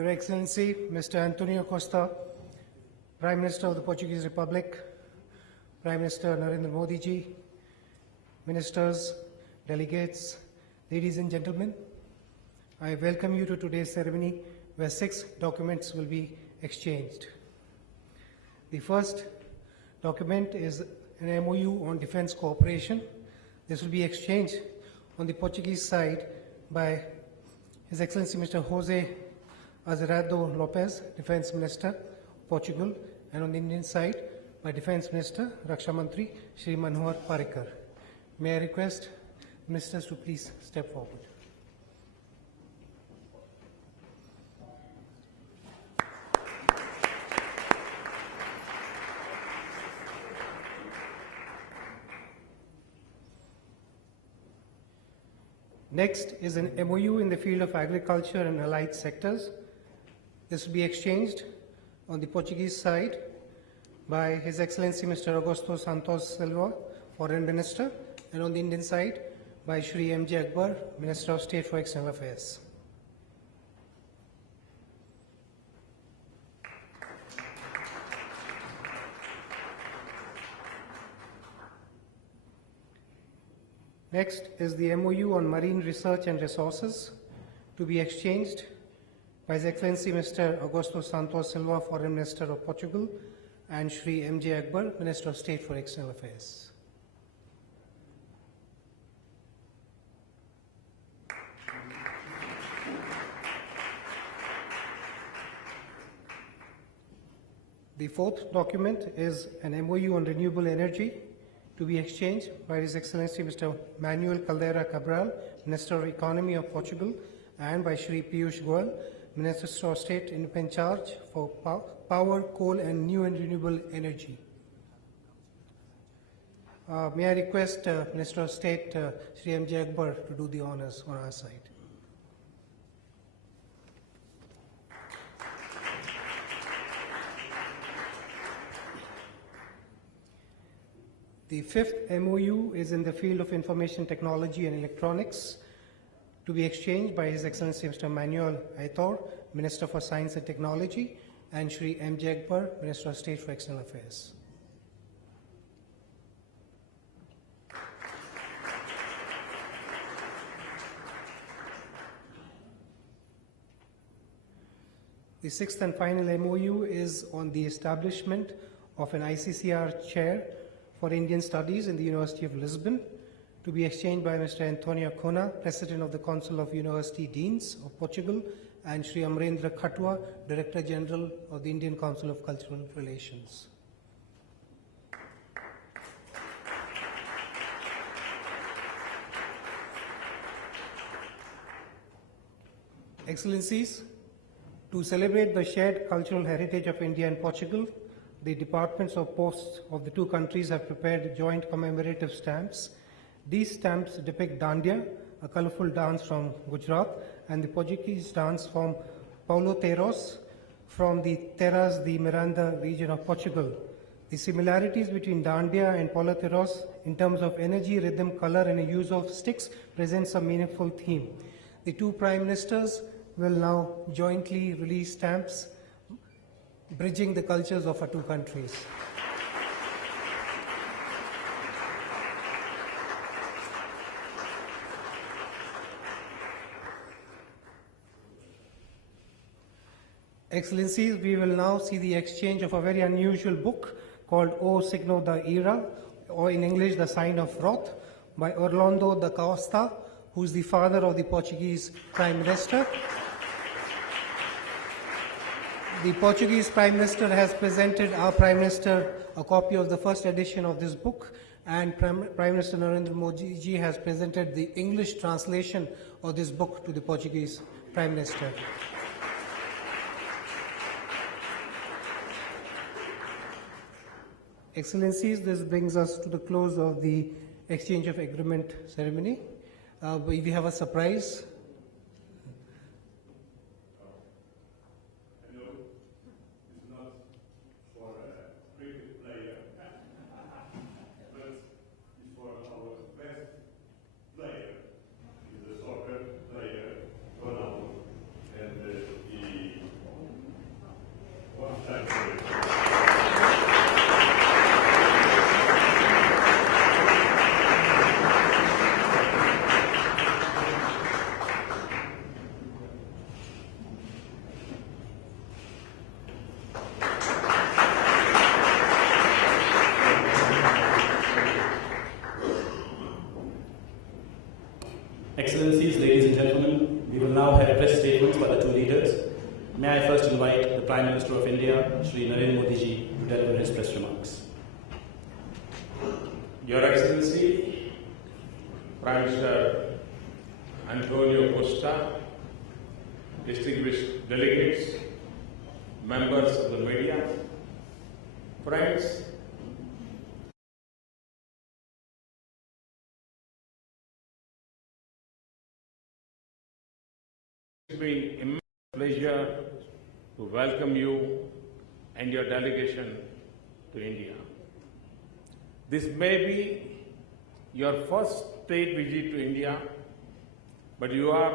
Your Excellency, Mr. Antonio Costa, Prime Minister of the Portuguese Republic, Prime Minister Narendra Modi ji, Ministers, delegates, ladies and gentlemen, I welcome you to today's ceremony where 6 documents will be exchanged. The first document is an MOU on defense cooperation. This will be exchanged on the Portuguese side by His Excellency Mr. Jose Azevedo Lopez, Defense Minister, Portugal, and on the Indian side by Defense Minister, Raksha Mantri, Shri Manohar Parrikar. May I request ministers to please step forward. Next is an MOU in the field of agriculture and allied sectors. This will be exchanged on the Portuguese side by His Excellency Mr. Augusto Santos Silva, Foreign Minister, and on the Indian side by Shri M.J. Akbar, Minister of State for External Affairs. Next is the MOU on marine research and resources to be exchanged by His Excellency Mr. Augusto Santos Silva, Foreign Minister of Portugal, and Shri M.J. Akbar, Minister of State for External Affairs. The fourth document is an MOU on renewable energy to be exchanged by His Excellency Mr. Manuel Caldeira Cabral, Minister of Economy of Portugal, and by Shri Piyush Goyal, Minister of State in charge for power, coal, and new and renewable energy. May I request Minister of State Shri M.J. Akbar to do the honors on our side. The fifth MOU is in the field of information technology and electronics to be exchanged by His Excellency Mr. Manuel Aitor, Minister for Science and Technology, and Shri M.J. Akbar, Minister of State for External Affairs. The sixth and final MOU is on the establishment of an ICCR chair for Indian Studies in the University of Lisbon to be exchanged by Mr. Antonio Cona, President of the Council of University Deans of Portugal, and Shri Amarendra Khatwa, Director General of the Indian Council of Cultural Relations. Excellencies, to celebrate the shared cultural heritage of India and Portugal, the departments of posts of the two countries have prepared joint commemorative stamps. These stamps depict Dandiya, a colorful dance from Gujarat, and the Portuguese dance form Paulo Terros from the Terras de Miranda region of Portugal. The similarities between Dandiya and Paulo Terros in terms of energy, rhythm, color, and the use of sticks presents a meaningful theme. The two Prime Ministers will now jointly release stamps bridging the cultures of our two countries. Excellencies, we will now see the exchange of a very unusual book called O Signo da Ira, or in English, The Sign of Wrath, by Orlando da Costa, who is the father of the Portuguese Prime Minister. The Portuguese Prime Minister has presented our Prime Minister a copy of the first edition of this book, and Prime Minister Narendra Modi ji has presented the English translation of this book to the Portuguese Prime Minister. Excellencies, this brings us to the close of the exchange of agreement ceremony. We have a surprise. Excellencies, ladies and gentlemen, we will now have press statements by the two leaders. May I first invite the Prime Minister of India, Shri Narendra Modi ji, to deliver his press remarks. Your Excellency, Prime Minister Antonio Costa, distinguished delegates, members of the media, friends, it's been immense pleasure to welcome you and your delegation to India. This may be your first state visit to India, but you are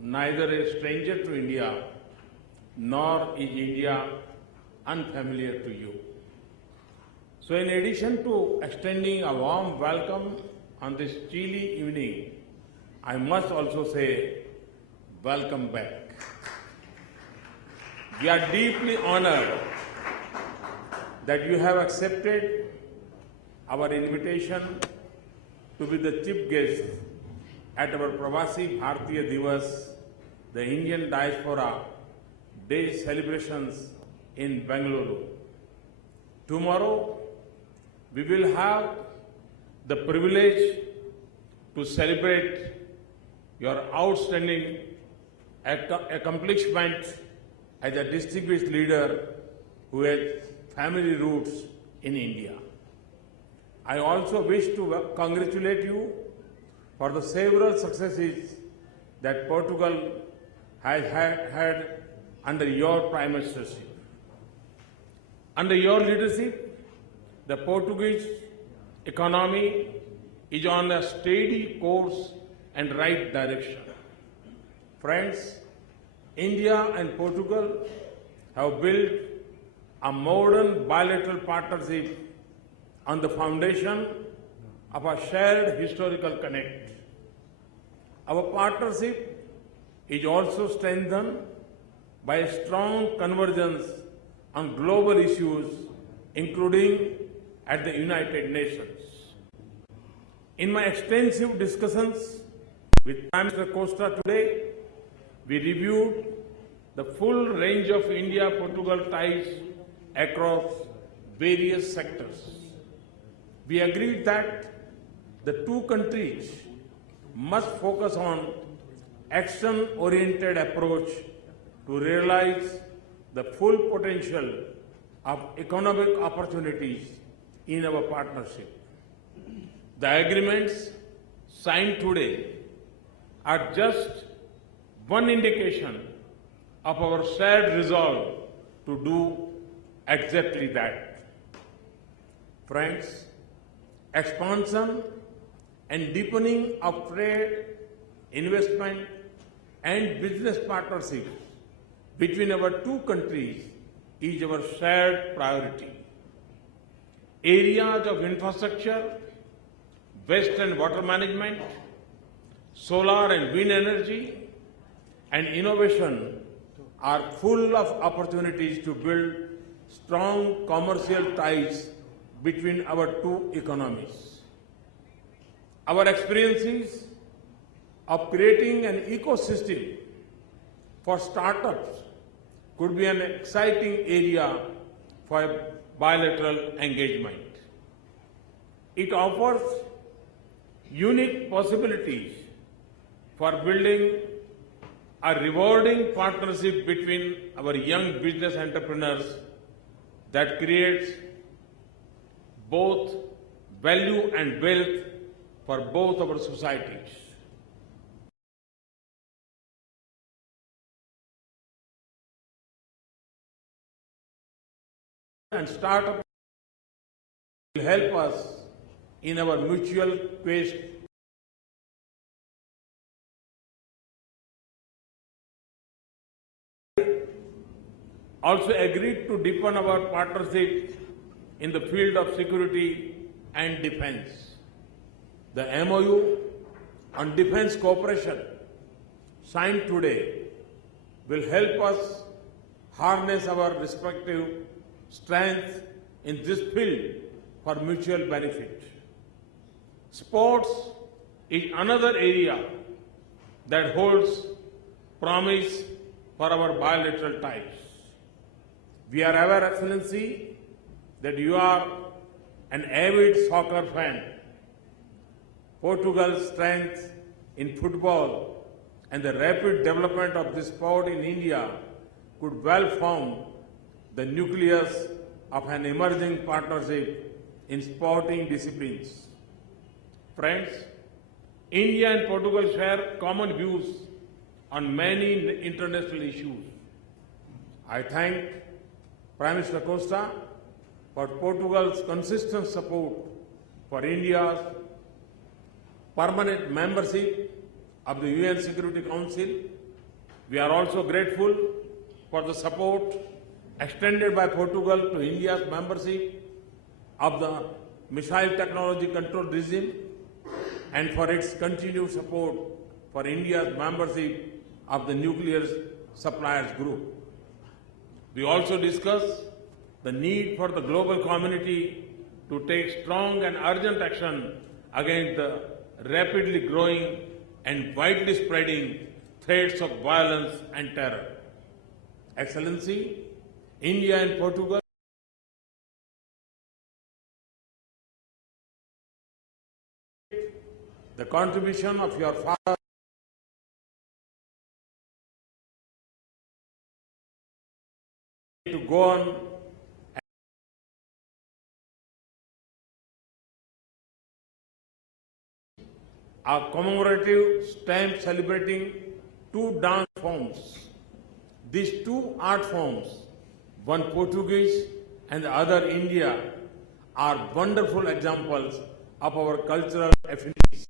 neither a stranger to India nor is India unfamiliar to you. So in addition to extending a warm welcome on this chilly evening, I must also say welcome back. We are deeply honored that you have accepted our invitation to be the chief guest at our Pravasi Bharatiya Divas, the Indian Diaspora Day celebrations in Bengaluru. Tomorrow, we will have the privilege to celebrate your outstanding accomplishment as a distinguished leader who has family roots in India. I also wish to congratulate you for the several successes that Portugal has had under your prime ministership. Under your leadership, the Portuguese economy is on a steady course and right direction. Friends, India and Portugal have built a modern bilateral partnership on the foundation of a shared historical connect. Our partnership is also strengthened by a strong convergence on global issues, including at the United Nations. In my extensive discussions with Prime Minister Costa today, we reviewed the full range of India-Portugal ties across various sectors. We agreed that the two countries must focus on action-oriented approach to realize the full potential of economic opportunities in our partnership. The agreements signed today are just one indication of our shared resolve to do exactly that. Friends, expansion and deepening of trade, investment and business partnerships between our two countries is our shared priority. Areas of infrastructure, waste and water management, solar and wind energy, and innovation are full of opportunities to build strong commercial ties between our two economies. Our experiences of creating an ecosystem for startups could be an exciting area for bilateral engagement. It offers unique possibilities for building a rewarding partnership between our young business entrepreneurs that creates both value and wealth for both our societies. And startup will help us in our mutual quest also agreed to deepen our partnership in the field of security and defense. The MOU on defense cooperation signed today will help us harness our respective strengths in this field for mutual benefit. Sports is another area that holds promise for our bilateral ties. We are aware, Excellency, that you are an avid soccer fan. Portugal's strength in football and the rapid development of this sport in India could well form the nucleus of an emerging partnership in sporting disciplines. Friends, India and Portugal share common views on many international issues. I thank Prime Minister Costa for Portugal's consistent support for India's permanent membership of the UN Security Council. We are also grateful for the support extended by Portugal to India's membership of the Missile Technology Control Regime and for its continued support for India's membership of the Nuclear Suppliers Group. We also discussed the need for the global community to take strong and urgent action against the rapidly growing and widely spreading threats of violence and terror. Excellency, India and Portugal the contribution of your father to go on a commemorative stamp celebrating two dance forms. These two art forms, one Portuguese and the other India, are wonderful examples of our cultural affinities.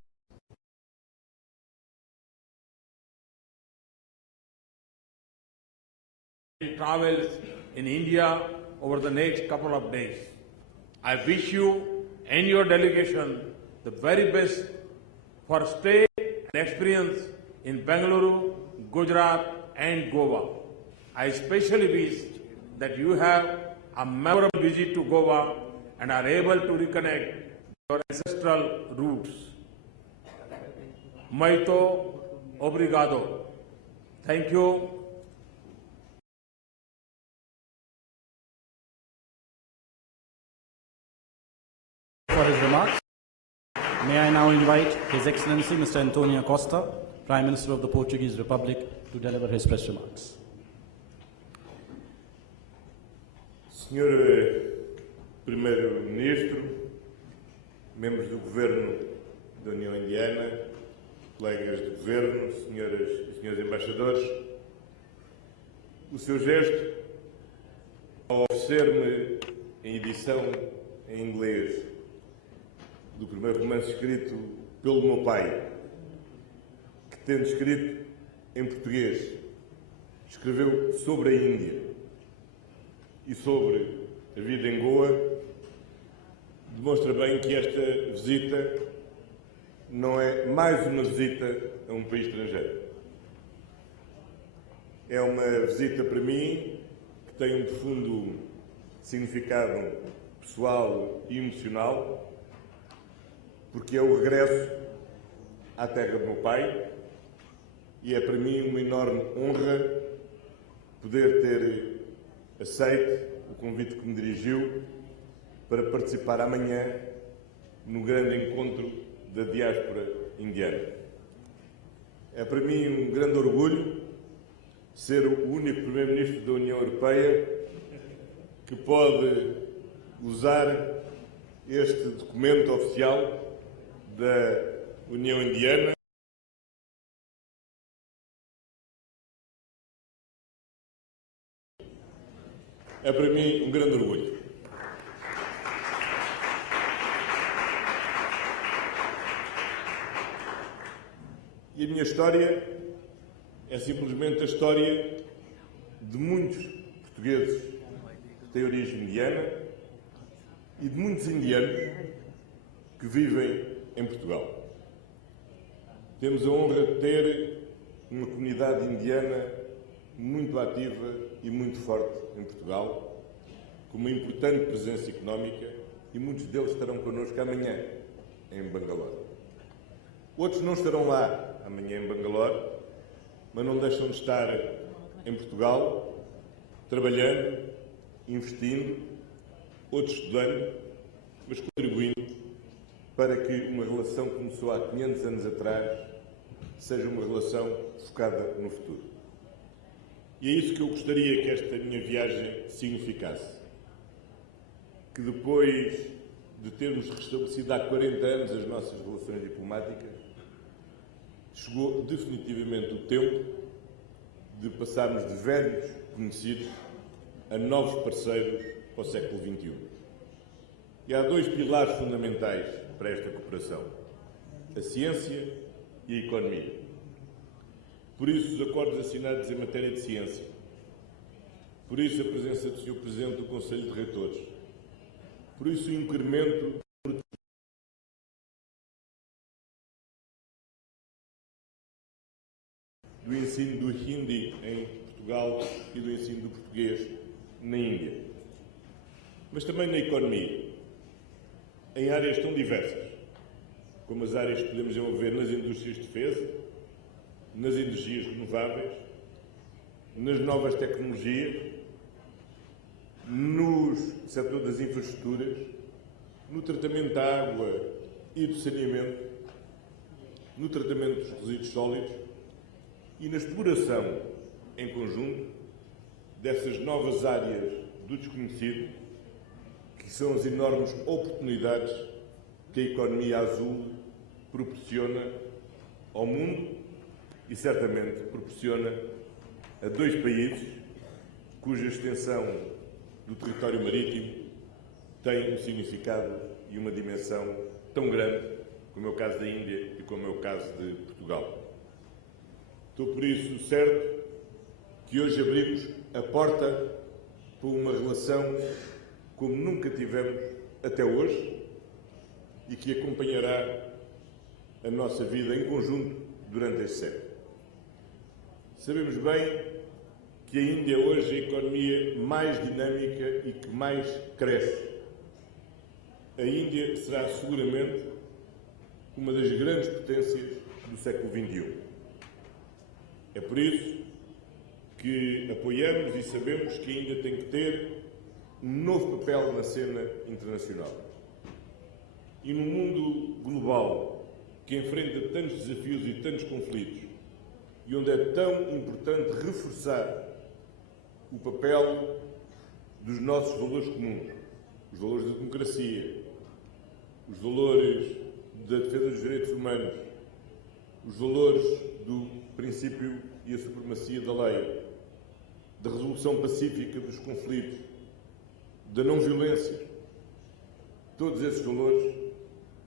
Travels in India over the next couple of days. I wish you and your delegation the very best for stay and experience in Bengaluru, Gujarat and Goa. I especially wish that you have a memorable visit to Goa and are able to reconnect your ancestral roots. Muito obrigado. Thank you. For his remarks, may I now invite His Excellency Mr. Antonio Costa, Prime Minister of the Portuguese Republic, to deliver his press remarks. Senhor Primeiro-Ministro, membros do Governo da União Indiana, colegas do Governo, senhoras e senhores embaixadores, o seu gesto ao oferecer-me em edição em inglês do primeiro romance escrito pelo meu pai, que, tendo escrito em português, escreveu sobre a Índia e sobre a vida em Goa, demonstra bem que esta visita não é mais uma visita a um país estrangeiro. É uma visita para mim que tem um profundo significado pessoal e emocional, porque é o regresso à terra do meu pai e é para mim uma enorme honra poder ter aceito o convite que me dirigiu para participar amanhã no grande encontro da diáspora indiana. É para mim um grande orgulho ser o único Primeiro-Ministro da União Europeia que pode usar este documento oficial da União Indiana é para mim um grande orgulho. E a minha história é simplesmente a história de muitos portugueses que têm origem indiana e de muitos indianos que vivem em Portugal. Temos a honra de ter uma comunidade indiana muito ativa e muito forte em Portugal, com uma importante presença económica, e muitos deles estarão connosco amanhã em Bangalore. Outros não estarão lá amanhã em Bangalore, mas não deixam de estar em Portugal, trabalhando, investindo, outros estudando, mas contribuindo para que uma relação que começou há 500 anos atrás seja uma relação focada no futuro. E é isso que eu gostaria que esta minha viagem significasse. Que depois de termos restabelecido há 40 anos as nossas relações diplomáticas, chegou definitivamente o tempo de passarmos de velhos conhecidos a novos parceiros para o século XXI. E há dois pilares fundamentais para esta cooperação: a ciência e a economia. Por isso, os acordos assinados em matéria de ciência. Por isso, a presença do Sr. Presidente do Conselho de Reitores. Por isso, o incremento do ensino do Hindi em Portugal e do ensino do português na Índia. Mas também na economia, em áreas tão diversas, como as áreas que podemos envolver nas indústrias de defesa, nas energias renováveis, nas novas tecnologias, no setor das infraestruturas, no tratamento da água e do saneamento, no tratamento dos resíduos sólidos e na exploração em conjunto dessas novas áreas do desconhecido, que são as enormes oportunidades que a economia azul proporciona ao mundo e certamente proporciona a dois países cuja extensão do território marítimo tem um significado e uma dimensão tão grande como é o caso da Índia e como é o caso de Portugal. Estou por isso certo que hoje abrimos a porta para uma relação como nunca tivemos até hoje e que acompanhará a nossa vida em conjunto durante este século. Sabemos bem que a Índia hoje é a economia mais dinâmica e que mais cresce. A Índia será seguramente uma das grandes potências do século XXI. É por isso que apoiamos e sabemos que a Índia tem que ter um novo papel na cena internacional. E num mundo global que enfrenta tantos desafios e tantos conflitos, e onde é tão importante reforçar o papel dos nossos valores comuns, os valores da democracia, os valores da defesa dos direitos humanos, os valores do princípio e a supremacia da lei, da resolução pacífica dos conflitos, da não-violência. Todos esses valores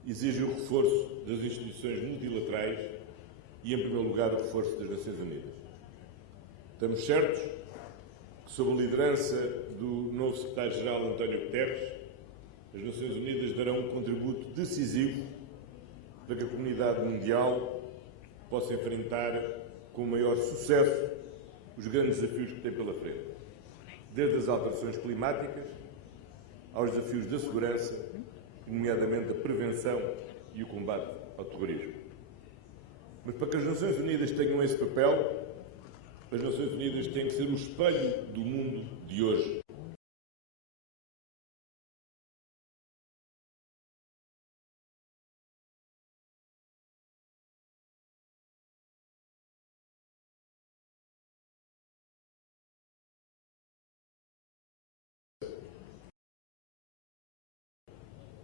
exigem o reforço das instituições multilaterais e, em primeiro lugar, o reforço das Nações Unidas. Estamos certos que, sob a liderança do novo secretário-geral António Guterres, as Nações Unidas darão um contributo decisivo para que a comunidade mundial possa enfrentar com maior sucesso os grandes desafios que tem pela frente, desde as alterações climáticas aos desafios da segurança, nomeadamente a prevenção e o combate ao terrorismo. Mas para que as Nações Unidas tenham esse papel, as Nações Unidas têm que ser o espelho do mundo de hoje.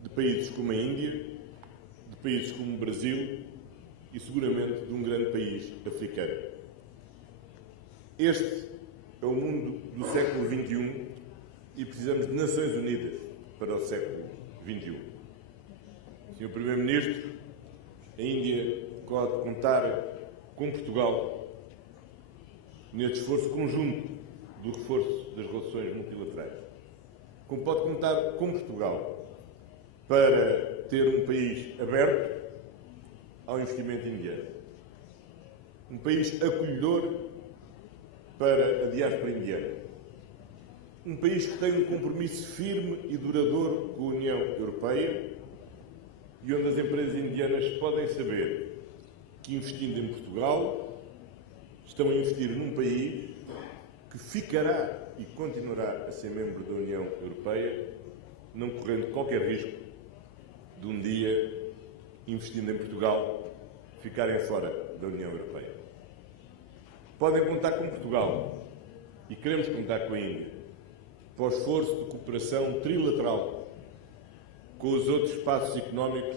De países como a Índia, de países como o Brasil e seguramente de um grande país africano. Este é o mundo do século XXI e precisamos de Nações Unidas para o século XXI. Sr. Primeiro-Ministro, a Índia pode contar com Portugal neste esforço conjunto do reforço das relações multilaterais. Como pode contar com Portugal para ter um país aberto ao investimento indiano, um país acolhedor para a diáspora indiana, um país que tem um compromisso firme e duradouro com a União Europeia e onde as empresas indianas podem saber que, investindo em Portugal, estão a investir num país que ficará e continuará a ser membro da União Europeia, não correndo qualquer risco de um dia, investindo em Portugal, ficarem fora da União Europeia. Podem contar com Portugal e queremos contar com a Índia para o esforço de cooperação trilateral com os outros espaços económicos,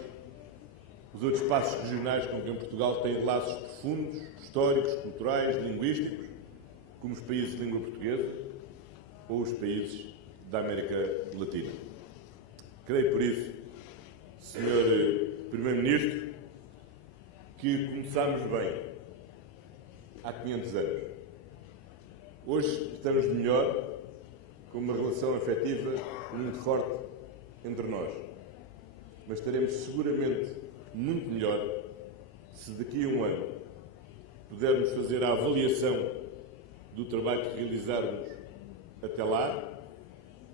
os outros espaços regionais com quem Portugal tem laços profundos, históricos, culturais, linguísticos, como os países de língua portuguesa ou os países da América Latina. Creio, por isso, Sr. Primeiro-Ministro, que começámos bem há 500 anos. Hoje estamos melhor, com uma relação afetiva muito forte entre nós. Mas estaremos seguramente muito melhor se daqui a um ano pudermos fazer a avaliação do trabalho que realizarmos até lá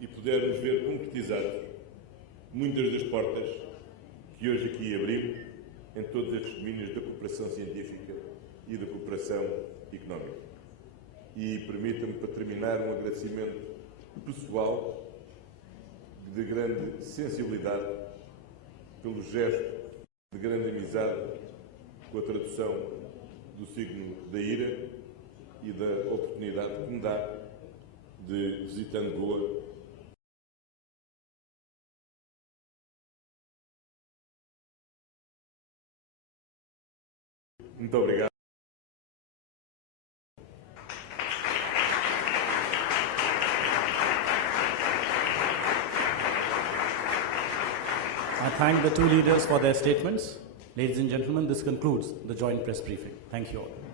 e pudermos ver concretizados muitas das portas que hoje aqui abrimos em todos estes domínios da cooperação científica e da cooperação económica. E permita-me, para terminar, um agradecimento pessoal de grande sensibilidade pelo gesto de grande amizade com a tradução do signo da ira e da oportunidade que me dá de, visitando Goa, muito obrigado. I thank the two leaders for their statements. Ladies and gentlemen, this concludes the joint press briefing. Thank you all.